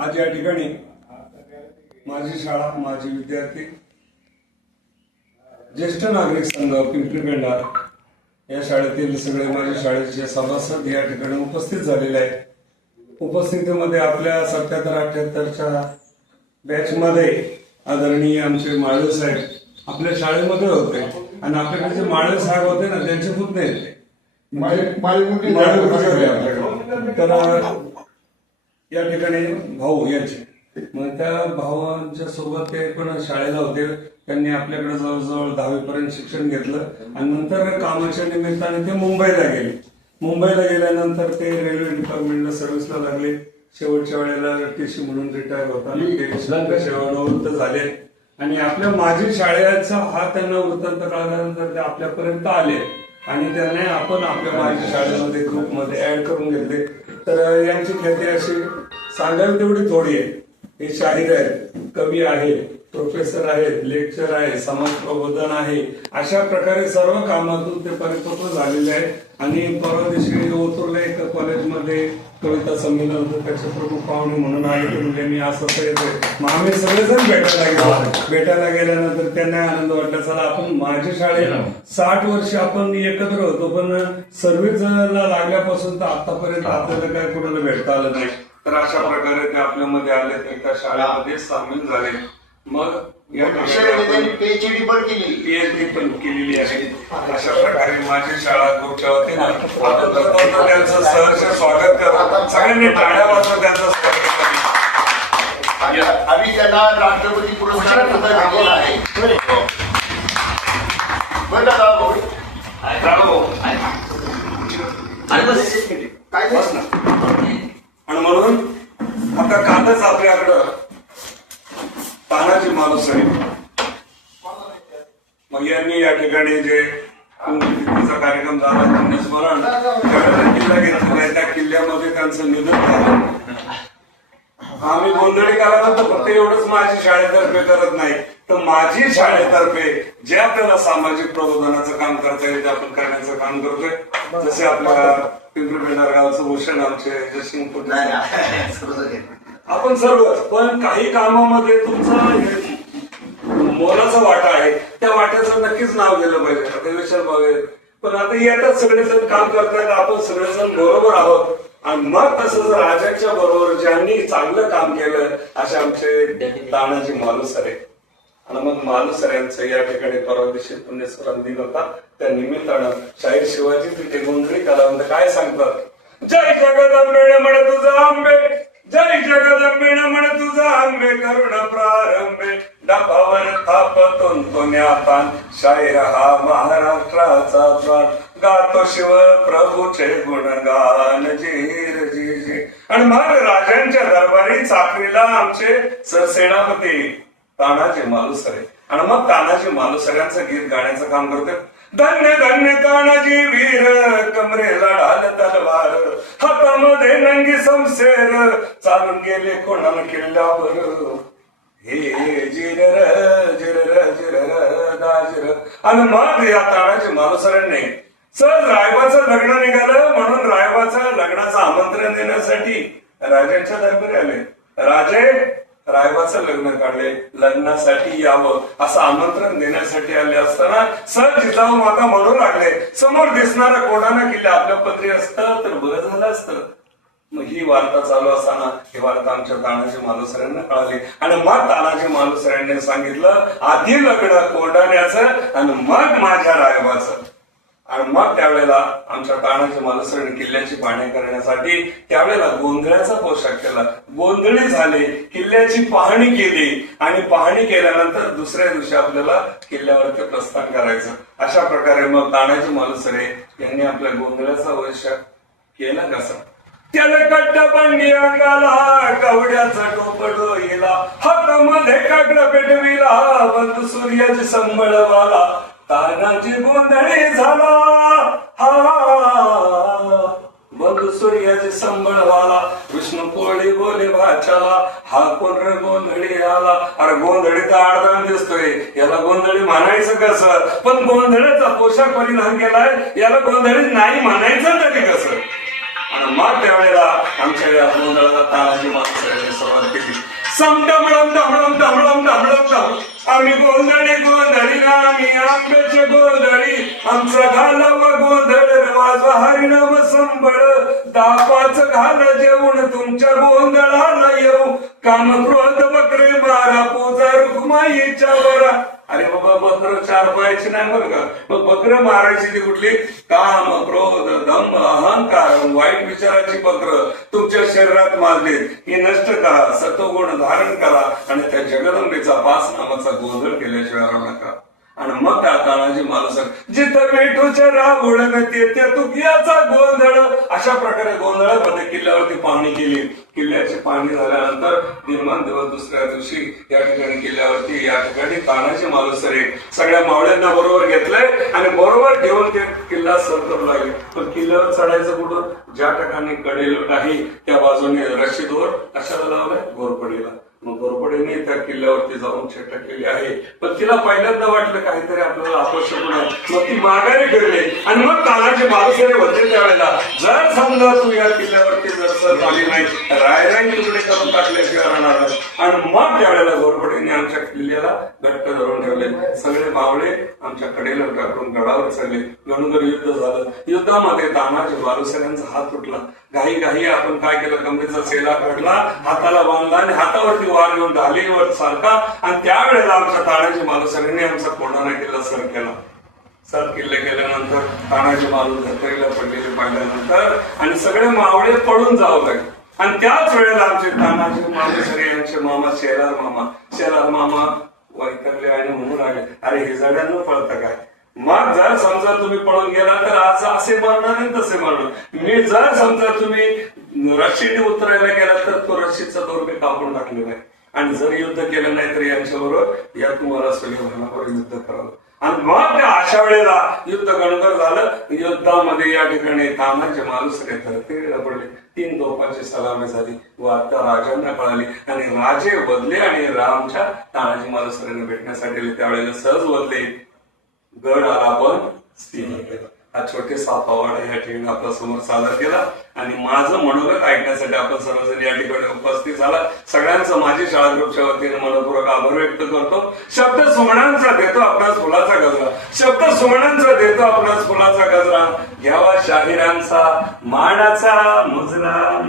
आज या ठिकाणी माझी शाळा माझे विद्यार्थी ज्येष्ठ नागरिक संघ पिंपरी पेंढार या शाळेतील सगळे माझ्या शाळेचे सभासद या ठिकाणी उपस्थित झालेले आहेत. उपस्थितीमध्ये आपल्या सत्याहत्तर अठ्याहत्तरच्या बॅच मध्ये आदरणीय आमचे माळवे साहेब आपल्या शाळेमध्ये होते आणि आपल्याकडे जे माळवे साहेब होते ना त्यांचे पुतणे होते. तर या ठिकाणी भाऊ यांचे. मग त्या भावांच्या सोबत ते पण शाळेला होते. त्यांनी आपल्याकडे जवळजवळ दहावीपर्यंत शिक्षण घेतलं. आणि नंतर कामाच्या निमित्ताने ते मुंबईला गेले. मुंबईला गेल्यानंतर ते रेल्वे डिपार्टमेंटला सर्व्हिसला लागले. शेवटच्या वेळेला टीसी म्हणून रिटायर होताना ते सेवानिवृत्त झाले. आणि आपल्या माजी शाळेचा हा त्यांना वृत्तांत कळल्यानंतर ते आपल्यापर्यंत आले. आणि त्याने आपण आपल्या माजी शाळेमध्ये ग्रुपमध्ये ऍड करून घेतले. तर यांची ख्याती अशी सांगावी तेवढी थोडी आहे. हे शाहीर आहेत कवी आहे. प्रोफेसर आहेत लेक्चर आहे समाज प्रबोधन आहे अशा प्रकारे सर्व कामातून ते परिपक्व झालेले आहेत. आणि परवा दिवशी ओतूरला एका कॉलेजमध्ये कविता संमेलन होतं त्याचे प्रमुख पाहुणे म्हणून आले ते म्हणजे मी असं येतोय. मग आम्ही सगळेजण भेटायला गेलो. भेटायला गेल्यानंतर त्यांना आनंद वाटला चला आपण माझ्या शाळेत साठ वर्ष आपण एकत्र होतो पण सर्व्हिसला लागल्यापासून तर आतापर्यंत आपल्याला काय कुणाला भेटता आलं नाही. तर अशा प्रकारे ते आपल्यामध्ये आले ते एका शाळेमध्ये सामील झाले. मग या पीएचडी पण केली पीएचडी पण केलेली आहे. अशा प्रकारे माझी शाळा ग्रुपच्या वतीनं आपण त्यांचं सहर्ष स्वागत करतो सगळ्यांनी टाळ्या वाजवून त्यांचं स्वागत आम्ही त्यांना राष्ट्रपती पुरस्कार सुद्धा दिलेला आहे. बरं का भाऊ? काय बस. ना. आणि म्हणून आता कालच आपल्याकडं तानाजी माणूस मग यांनी या ठिकाणी जे कार्यक्रम झाला त्यांनी स्मरण किल्ला घेतलेला आहे. त्या किल्ल्यामध्ये त्यांचं निधन झालं. आम्ही गोंधळी करायला फक्त एवढंच माझी शाळेतर्फे करत नाही. तर माझी शाळेतर्फे जे आपल्याला सामाजिक प्रबोधनाचं काम करता येईल ते आपण करण्याचं काम करतोय. जसे आपल्या पिंपरी पेंढार गावचं भूषण आमचे जयसिंग आपण सर्व पण काही कामामध्ये तुमचा मोलाचा वाटा आहे. त्या वाट्याचं नक्कीच नाव गेलं पाहिजे. आता विशाल पण आता येतात सगळेजण काम करतायत आपण सगळेजण बरोबर आहोत. आणि मग तसं जर राजाच्या बरोबर ज्यांनी चांगलं काम केलं असे आमचे तानाजी मालुसरे आहे आणि मग मालुसर यांचं या ठिकाणी परवा दिवशी पुण्यस्मरण दिन होता. त्या निमित्तानं शाहीर शिवाजी तिथे गोंधळी कलावंत काय सांगतात? जय जगदंबेण म्हणे तुझा आंबे. जय जगदंबेण म्हण तुझा आंबे करुण प्रारंभे. डबावर थापतून तो न्यातान शाहीर हा महाराष्ट्राचा प्राण गातो शिव प्रभूचे गुणगान. जीर जी जी आणि मग राजांच्या दरबारी चाकरीला आमचे सरसेनापती तानाजी मालुसरे. आणि मग तानाजी मालुसऱ्यांचं गीत गाण्याचं काम करतोय. धन्य धन्य तानाजी वीर. कमरेला तलवार हातामध्ये नंगी समशेर चालून गेले कोणाला किल्ल्यावर. हे जिरर जिरर जिरर दाजिर. आणि मग या तानाजी मालुसऱ्यांनी सर रायबाचं लग्न निघालं म्हणून रायबाचं लग्नाचं आमंत्रण देण्यासाठी राजांच्या दरबारी आले. राजे रायबाचं लग्न काढले. लग्नासाठी यावं असं आमंत्रण देण्यासाठी आले असताना सर जिजाऊ माता म्हणू लागले समोर दिसणारा कोणाना किल्ला आपल्या पत्री असतं तर बरं झालं असतं. मग ही वार्ता चालू असताना ही वार्ता आमच्या तानाजी मालुसऱ्यांना कळाली. आणि मग तानाजी मालुसऱ्यांनी सांगितलं आधी लग्न कोंडाण्याचं आणि मग माझ्या रायबाचं. आणि मग त्यावेळेला आमच्या तानाजी मालुसऱ्यांनी किल्ल्याची पाहणी करण्यासाठी त्यावेळेला गोंधळाचा पोशाख केला. गोंधळी झाले किल्ल्याची पाहणी केली. आणि पाहणी केल्यानंतर दुसऱ्या दिवशी आपल्याला किल्ल्यावरती प्रस्थान करायचं. अशा प्रकारे मग तानाजी मालुसरे यांनी आपल्या गोंधळाचा वैशाख केला कसा त्याला कट्ट बंडी अंगाला कवड्याचा टोप डोईला हातामध्ये काकडा पेटविला बंद सूर्याची संबळवाला तानाची गोंधळी झाला हा कोण रे गोंधळी? आला अरे गोंधळी तर आडदान दिसतोय. याला गोंधळी म्हणायचं कसं? पण गोंधळाचा पोशाख परिधान केलाय याला गोंधळी नाही म्हणायचं तरी कसं? आणि मग त्यावेळेला आमच्या या गोंधळाला तानाजी माणसाने सुरुवात केली. सम डमडम डमडम डमडम डम आम्ही गोंधळी गोंधळी ना आम्ही आंब्याचे गोंधळी. आमचा घालावा गोंधळ वाजवा हरिनाम संबळ. तापाच घाल जेवण तुमच्या गोंधळाला येऊ. कामक्रोध बकरे मारा पूजा रुखमाईच्या वरा. अरे बाबा बकर चार पायाची नाही बरं का? मग बकर मारायची ती कुठली? काम क्रोध दम अहंकार वाईट विचाराची बकर तुमच्या शरीरात मारले. हे नष्ट करा सत्वगुण धारण करा आणि त्या जगदंबेचा पाच नामाचा गोंधळ केल्याशिवाय राहू नका. आणि मग त्या तानाजी माणूस जिथं भेटूच्या राहुळ तुकियाचा गोंधळ. अशा प्रकारे गोंधळामध्ये किल्ल्यावरती पाहणी केली. किल्ल्याची पाहणी झाल्यानंतर निर्माण दिवस दुसऱ्या दिवशी या ठिकाणी किल्ल्यावरती या ठिकाणी तानाजी मालुसरे सगळ्या मावळ्यांना बरोबर घेतलंय आणि बरोबर घेऊन ते किल्ला सर करू लागले. पण किल्ल्यावर चढायचं कुठं? ज्या ठिकाणी कडेल आहे त्या बाजूने रशीदवर कशाला लावलंय? घोरपडीला. मग घोरपडीने त्या किल्ल्यावरती जाऊन छेट केली आहे. पण तिला पहिल्यांदा वाटलं काहीतरी आपल्याला अपशकुन होणार. मग ती माघारी फिरले आणि मग तानाजी मालुसरे होते त्यावेळेला. जर समजा तू या किल्ल्यावरती जर सर आली नाही रायराई तुकडे करून टाकल्याशिवाय राहणार आणि मग त्यावेळेला घोरपडीने आमच्या किल्ल्याला घट्ट धरून ठेवले सगळे मावळे आमच्या कडेला टाकून गडावर चढले गणगर युद्ध झालं. युद्धामध्ये तानाजी बालुसऱ्यांचा हात तुटला. घाई घाई आपण काय केलं? कमरेचा सेला काढला हाताला बांधला आणि हातावरती वार घेऊन ढालीवर सारखा आणि त्यावेळेला आमच्या तानाजी बालुसऱ्यांनी आमचा कोंढाणा किल्ला सर केला. सर किल्ले केल्यानंतर तानाजी मालूस धर्तरीला पडलेले पाहिल्यानंतर आणि सगळे मावळे पळून जावं लागले. आणि त्याच वेळेला आमचे तानाजी मालुसरे यांचे मामा शेलार मामा शेलार मामा वैतरले आणि म्हणून आले अरे हे जड्यांना पळतं काय? मग जर समजा तुम्ही पळून गेला तर आज असे मरणार आणि तसे मरणार. मी जर समजा तुम्ही रशीने उतरायला गेला तर तो रशीचा दोर कापून टाकलेला आहे. आणि जर युद्ध केलं नाही तर यांच्याबरोबर या तुम्हाला सूर्यभानावर युद्ध करावं. आणि मग त्या अशा वेळेला युद्ध गणगर झालं युद्धामध्ये या ठिकाणी कामाचे माणूस धरतीला पडले. तीन तोफांची सलामी झाली व आता राजांना कळाली. आणि राजे बदले आणि रामच्या तानाजी मालुसऱ्यांना भेटण्यासाठी त्यावेळेला सहज बदले गड आला पण स्थिर. हा छोटे पवाडा या ठिकाणी आपल्यासमोर सादर केला. आणि माझं मनोगत ऐकण्यासाठी आपण सर्वजण या ठिकाणी उपस्थित झाला. सगळ्यांचं माझी शाळा ग्रुपच्या वतीने मनपूर्वक आभार व्यक्त करतो. शब्द सुमणांचा देतो आपणास फुलाचा गजरा. शब्द सुमणांचा देतो आपणास फुलाचा गजरा. घ्यावा शाहिरांचा मानाचा मजला